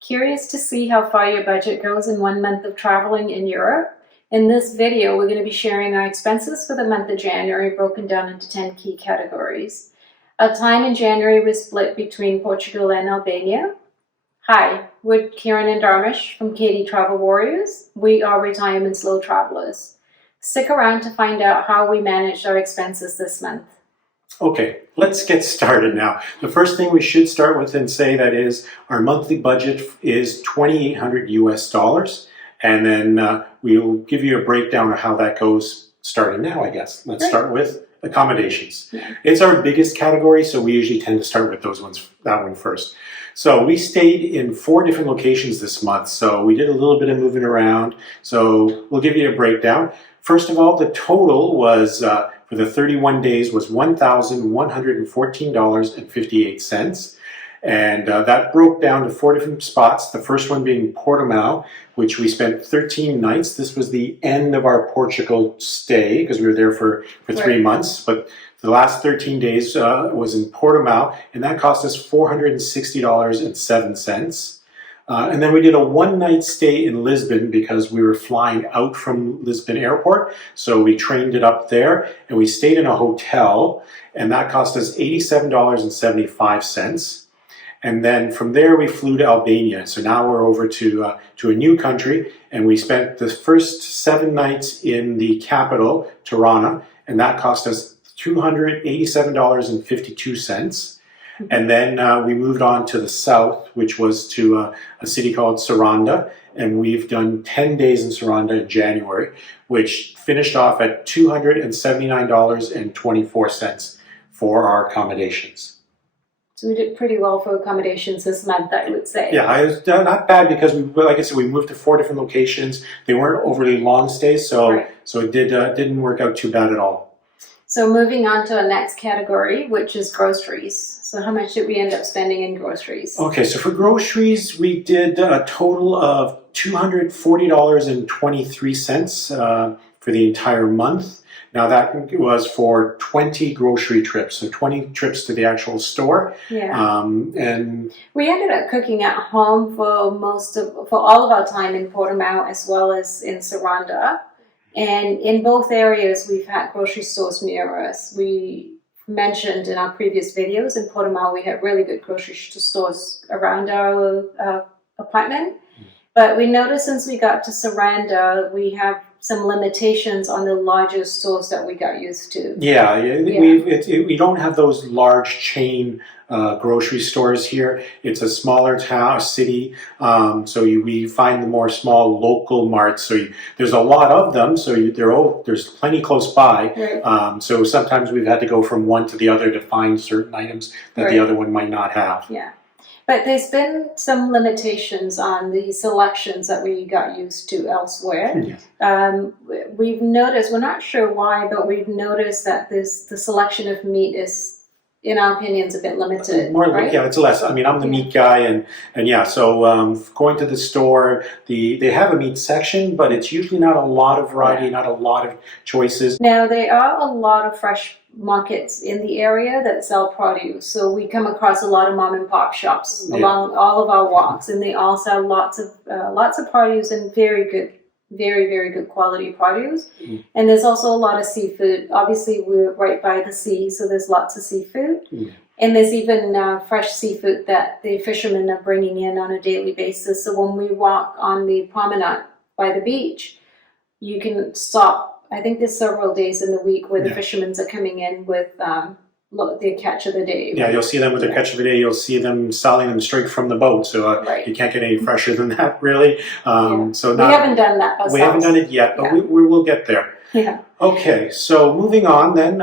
Curious to see how far your budget goes in 1 month of traveling in Europe? In this video, we're going to be sharing our expenses for the month of January, broken down into 10 key categories. Our time in January was split between Portugal and Albania. Hi, we're Karen and Darmish from Katie Travel Warriors. We are retirement slow travelers. Stick around to find out how we managed our expenses this month. Okay, let's get started now. The first thing we should start with and say that is our monthly budget is $2,800 US, and then we'll give you a breakdown of how that goes starting now, I guess. Let's start with accommodations. Yeah. It's our biggest category, so we usually tend to start with that one first. So we stayed in 4 different locations this month, so we did a little bit of moving around. So we'll give you a breakdown. First of all, the total was for the 31 days was $1,114.58. And that broke down to 4 different spots. The first one being Portimao, which we spent 13 nights. This was the end of our Portugal stay because we were there for 3 months. But the last 13 days was in Portimao, and that cost us $460.07. And then we did a 1-night stay in Lisbon because we were flying out from Lisbon Airport. So we trained it up there and we stayed in a hotel, and that cost us $87.75. And then from there we flew to Albania. So now we're over to a new country, and we spent the first 7 nights in the capital, Tirana, and that cost us $287.52. And then we moved on to the south, which was to a city called Saranda, and we've done 10 days in Saranda in January, which finished off at $279.24 for our accommodations. So we did pretty well for accommodations this month, I would say. Yeah, it was not bad because, like I said, we moved to 4 different locations. They weren't overly long stays, so it didn't work out too bad at all. So moving on to our next category, which is groceries. So how much did we end up spending in groceries? Okay, so for groceries, we did a total of $240.23 for the entire month. Now that was for 20 grocery trips, so 20 trips to the actual store. Yeah. And we ended up cooking at home for all of our time in Portimao as well as in Saranda. And in both areas, we've had grocery stores near us. We mentioned in our previous videos, in Portimao, we had really good grocery stores around our apartment. But we noticed since we got to Saranda, we have some limitations on the larger stores that we got used to. Yeah. We don't have those large chain grocery stores here. It's a smaller city, so we find the more small local marts. So there's a lot of them, so there's plenty close by. Right. So sometimes we've had to go from one to the other to find certain items that the other one might not have. Yeah. But there's been some limitations on the selections that we got used to elsewhere. Yes. We've noticed, we're not sure why, but we've noticed that the selection of meat is, in our opinion, is a bit limited. Right? Yeah, it's less. I mean, I'm the meat guy, and so going to the store, they have a meat section, but it's usually not a lot of variety, not a lot of choices. Now, there are a lot of fresh markets in the area that sell produce, so we come across a lot of mom and pop shops along all of our walks, and they all sell lots of produce and very good quality produce. And there's also a lot of seafood. Obviously, we're right by the sea, so there's lots of seafood. And there's even fresh seafood that the fishermen are bringing in on a daily basis. So when we walk on the promenade by the beach, you can stop. I think there's several days in the week where the fishermen are coming in with their catch of the day. Yeah, you'll see them with their catch of the day. You'll see them selling them straight from the boat. So you can't get any fresher than that, really. So we haven't done that ourselves. We haven't done it yet, but we will get there. Yeah. Okay, so moving on then,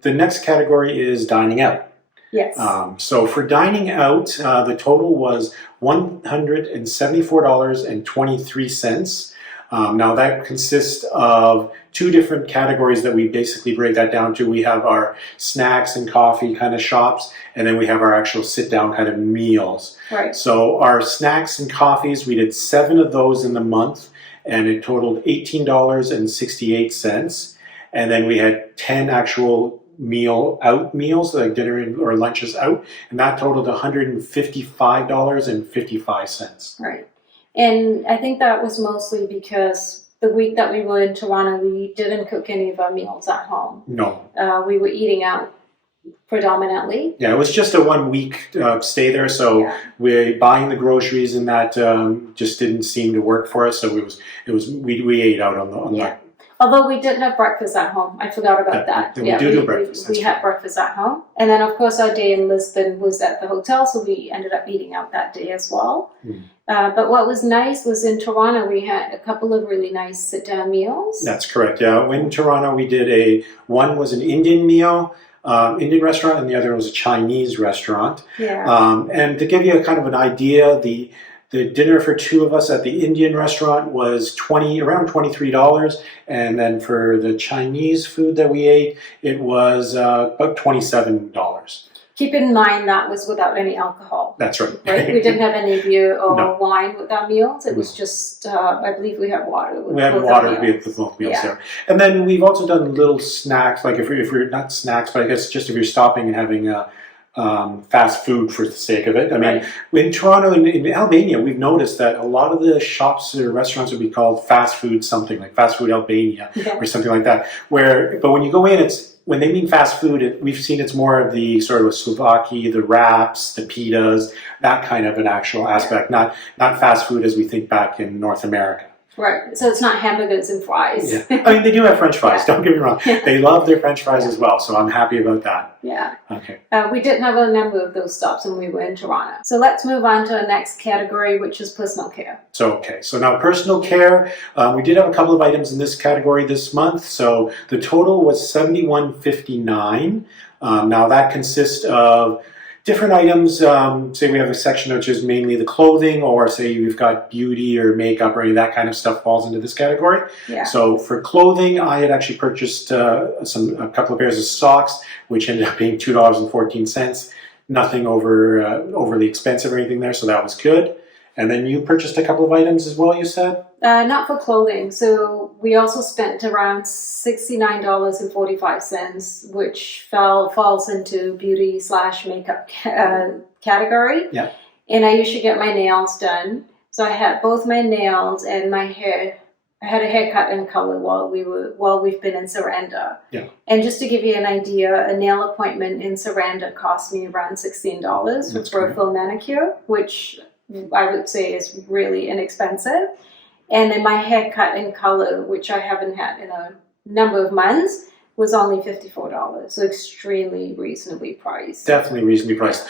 the next category is dining out. Yes. So for dining out, the total was $174.23. Now that consists of 2 different categories that we basically break that down to. We have our snacks and coffee kind of shops, and then we have our actual sit-down kind of meals. Right. So our snacks and coffees, we did 7 of those in the month, and it totaled $18.68. And then we had 10 actual meals, like dinner or lunches out, and that totaled $155.55. Right. And I think that was mostly because the week that we were in Toronto, we didn't cook any of our meals at home. No. We were eating out predominantly. Yeah, it was just a 1 week stay there, so we're buying the groceries, and that just didn't seem to work for us. So we ate out on that. Although we did have breakfast at home. I forgot about that. We do breakfast. We had breakfast at home. And then, of course, our day in Lisbon was at the hotel, so we ended up eating out that day as well. But what was nice was in Toronto, we had a couple of really nice sit-down meals. That's correct, yeah. In Toronto, we did one was an Indian meal, Indian restaurant, and the other was a Chinese restaurant. Yeah. And to give you a kind of an idea, the dinner for two of us at the Indian restaurant was around $23, and then for the Chinese food that we ate, it was about $27. Keep in mind that was without any alcohol. That's right. Right? We didn't have any beer or wine with our meals. It was just, I believe we had water. We had water with both meals there. And then we've also done little snacks, like if we're not snacks, but I guess just if you're stopping and having fast food for the sake of it. I mean, in Toronto, in Albania, we've noticed that a lot of the shops or restaurants would be called fast food something, like Fast Food Albania or something like that. But when you go in, when they mean fast food, we've seen it's more of the sort of Slovakia, the wraps, the pitas, that kind of an actual aspect, not fast food as we think back in North America. Right, so it's not hamburgers and fries. Yeah. I mean, they do have French fries, don't get me wrong. They love their French fries as well, so I'm happy about that. Yeah. Okay. We did have a number of those stops when we were in Toronto. So let's move on to the next category, which is personal care. So now personal care, we did have a couple of items in this category this month. So the total was $71.59. Now that consists of different items. Say we have a section which is mainly the clothing, or say you've got beauty or makeup or any of that kind of stuff falls into this category. Yeah. So for clothing, I had actually purchased a couple of pairs of socks, which ended up being $2.14. Nothing overly expensive or anything there, so that was good. And then you purchased a couple of items as well, you said? Not for clothing. So we also spent around $69.45, which falls into beauty/makeup category. Yeah. And I usually get my nails done. So I had both my nails and my hair. I had a haircut and color while we've been in Surrender. Yeah. And just to give you an idea, a nail appointment in Surrender cost me around $16 for a full manicure, which I would say is really inexpensive. And then my haircut and color, which I haven't had in a number of months, was only $54. So extremely reasonably priced. Definitely reasonably priced.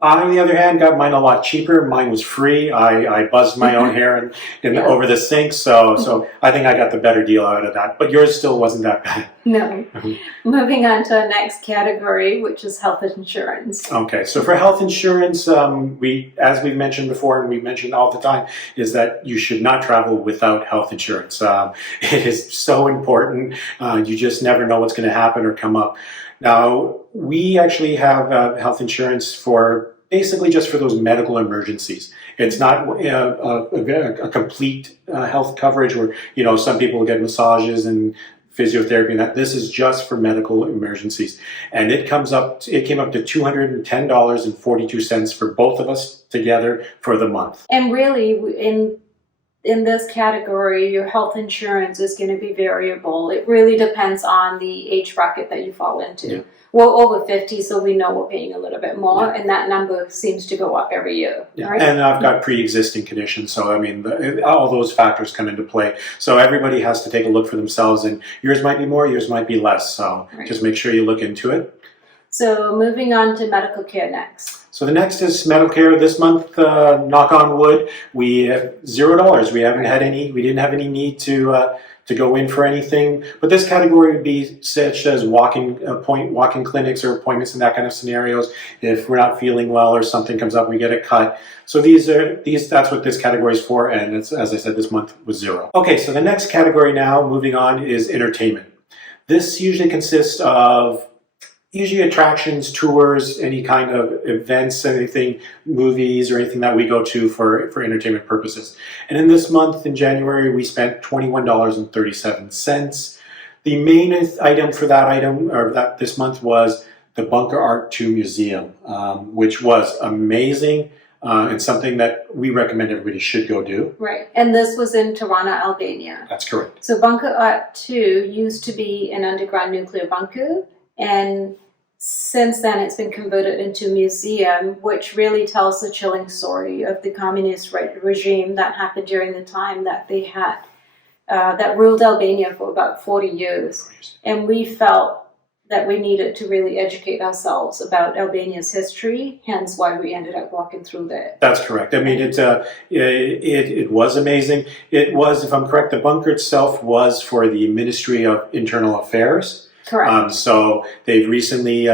I, on the other hand, got mine a lot cheaper. Mine was free. I buzzed my own hair over the sink, so I think I got the better deal out of that. But yours still wasn't that bad. No. Moving on to our next category, which is health insurance. Okay, so for health insurance, as we've mentioned before, and we mentioned all the time, is that you should not travel without health insurance. It is so important. You just never know what's going to happen or come up. Now, we actually have health insurance for basically just for those medical emergencies. It's not a complete health coverage where, some people get massages and physiotherapy, and that this is just for medical emergencies. And it came up to $210.42 for both of us together for the month. And really, in this category, your health insurance is going to be variable. It really depends on the age bracket that you fall into. Yeah. We're over 50, so we know we're paying a little bit more, and that number seems to go up every year. Yeah. Right? And I've got pre-existing conditions, so I mean, all those factors come into play. So everybody has to take a look for themselves, and yours might be more, yours might be less. So just make sure you look into it. So moving on to medical care next. So the next is medical care. This month, knock on wood, we have $0. We didn't have any need to go in for anything. But this category would be such as walking clinics or appointments in that kind of scenarios. If we're not feeling well or something comes up, we get a cut. So that's what this category is for. And it's, as I said, this month was $0. Okay, so the next category now, moving on, is entertainment. This usually consists of attractions, tours, any kind of events, anything, movies, or anything that we go to for entertainment purposes. And in this month, in January, we spent $21.37. The main item for that item, or that this month, was the Bunker Art 2 Museum, which was amazing and something that we recommend everybody should go do. Right, and this was in Tirana, Albania. That's correct. So Bunker Art 2 used to be an underground nuclear bunker, and since then it's been converted into a museum, which really tells the chilling story of the communist regime that happened during the time that they had, that ruled Albania for about 40 years. And we felt that we needed to really educate ourselves about Albania's history, hence why we ended up walking through that. That's correct. I mean, it was amazing. It was, if I'm correct, the bunker itself was for the Ministry of Internal Affairs. Correct. So they've recently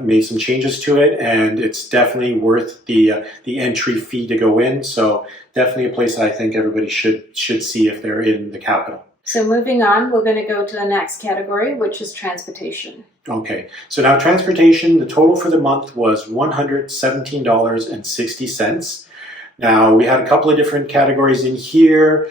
made some changes to it, and it's definitely worth the entry fee to go in. So definitely a place that I think everybody should see if they're in the capital. So moving on, we're going to go to the next category, which is transportation. Okay, so now transportation, the total for the month was $117.60. Now, we had a couple of different categories in here.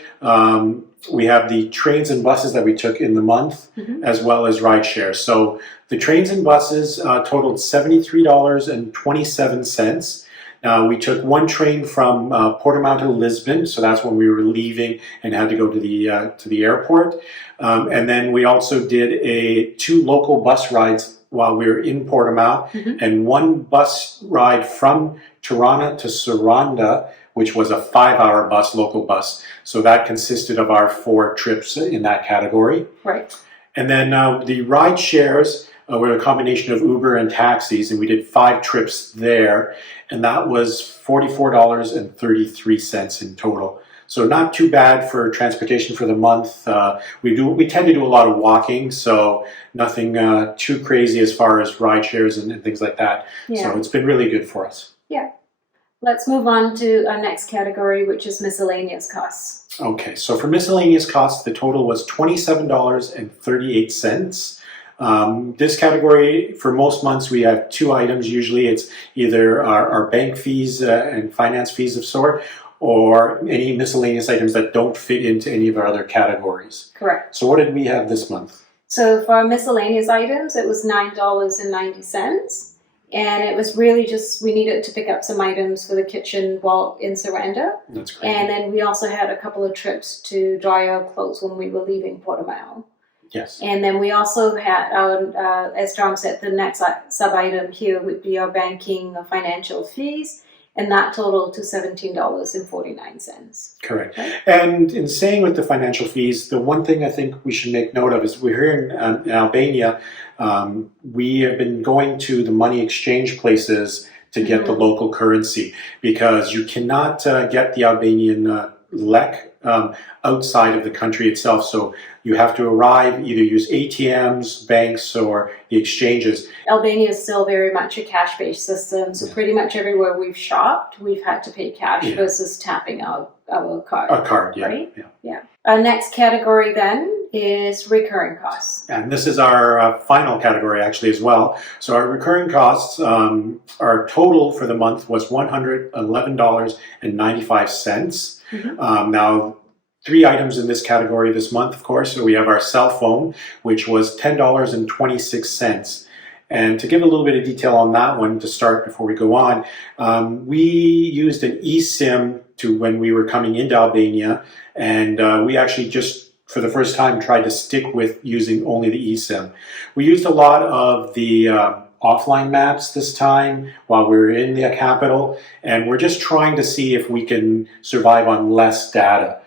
We have the trains and buses that we took in the month, as well as rideshare. So the trains and buses totaled $73.27. Now, we took one train from Portimao to Lisbon, so that's when we were leaving and had to go to the airport. And then we also did two local bus rides while we were in Portimao, and one bus ride from Tirana to Saranda, which was a 5-hour bus, local bus. So that consisted of our 4 trips in that category. Right. And then the ride shares were a combination of Uber and taxis, and we did 5 trips there, and that was $44.33 in total. So not too bad for transportation for the month. We tend to do a lot of walking, so nothing too crazy as far as ride shares and things like that. Yeah. So it's been really good for us. Yeah. Let's move on to our next category, which is miscellaneous costs. Okay, so for miscellaneous costs, the total was $27.38. This category, for most months, we have 2 items. Usually it's either our bank fees and finance fees of sort, or any miscellaneous items that don't fit into any of our other categories. Correct. So what did we have this month? So for our miscellaneous items, it was $9.90. And it was really just, we needed to pick up some items for the kitchen while in Saranda. That's great. And then we also had a couple of trips to dry our clothes when we were leaving Portimao. Yes. And then we also had, as Tom said, the next sub-item here would be our banking or financial fees. And that totaled to $17.49. Correct. And in saying with the financial fees, the one thing I think we should make note of is we're here in Albania. We have been going to the money exchange places to get the local currency, because you cannot get the Albanian lek outside of the country itself. So you have to either use ATMs, banks, or the exchanges. Albania is still very much a cash-based system. So pretty much everywhere we've shopped, we've had to pay cash versus tapping out our card. A card, yeah. Right? Yeah. Our next category then is recurring costs. And this is our final category actually as well. So our recurring costs, our total for the month was $111.95. Now, 3 items in this category this month, of course. So we have our cell phone, which was $10.26. And to give a little bit of detail on that one to start before we go on, we used an eSIM when we were coming into Albania, and we actually just, for the first time, tried to stick with using only the eSIM. We used a lot of the offline maps this time while we were in the capital, and we're just trying to see if we can survive on less data.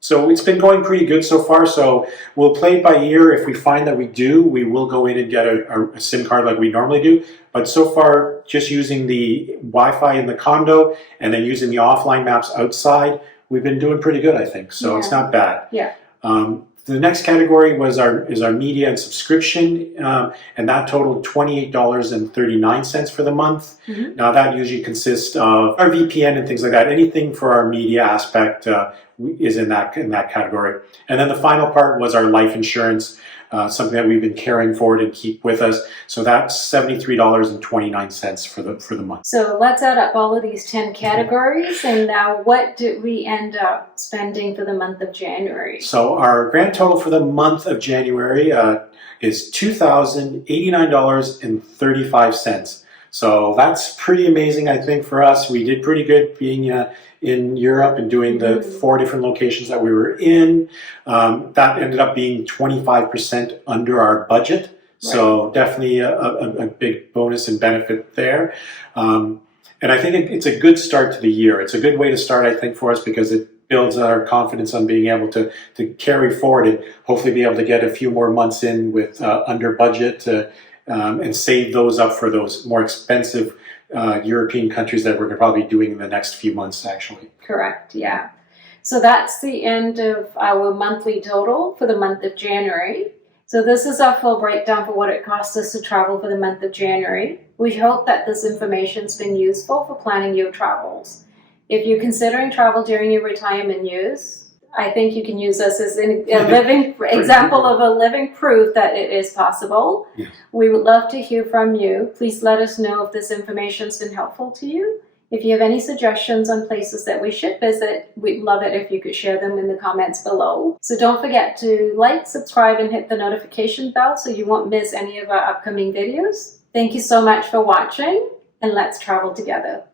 So it's been going pretty good so far, so we'll play it by ear. If we find that we will go in and get a SIM card like we normally do. But so far, just using the Wi-Fi in the condo and then using the offline maps outside, we've been doing pretty good, I think. So it's not bad. Yeah. The next category is our media and subscription, and that totaled $28.39 for the month. Now that usually consists of our VPN and things like that. Anything for our media aspect is in that category. And then the final part was our life insurance. something that we've been carrying forward and keep with us. So that's $73.29 for the month. So let's add up all of these 10 categories, and now what did we end up spending for the month of January? So our grand total for the month of January is $2,089.35. So that's pretty amazing, I think, for us. We did pretty good being in Europe and doing the 4 different locations that we were in. That ended up being 25% under our budget. So definitely a big bonus and benefit there. And I think it's a good start to the year. It's a good way to start, I think, for us, because it builds our confidence on being able to carry forward and hopefully be able to get a few more months in with under budget and save those up for those more expensive European countries that we're probably doing in the next few months, actually. Correct, yeah. So that's the end of our monthly total for the month of January. So this is our full breakdown for what it costs us to travel for the month of January. We hope that this information's been useful for planning your travels. If you're considering travel during your retirement years, I think you can use us as a living example of a living proof that it is possible. Yes. We would love to hear from you. Please let us know if this information's been helpful to you. If you have any suggestions on places that we should visit, we'd love it if you could share them in the comments below. So don't forget to like, subscribe, and hit the notification bell so you won't miss any of our upcoming videos. Thank you so much for watching, and let's travel together.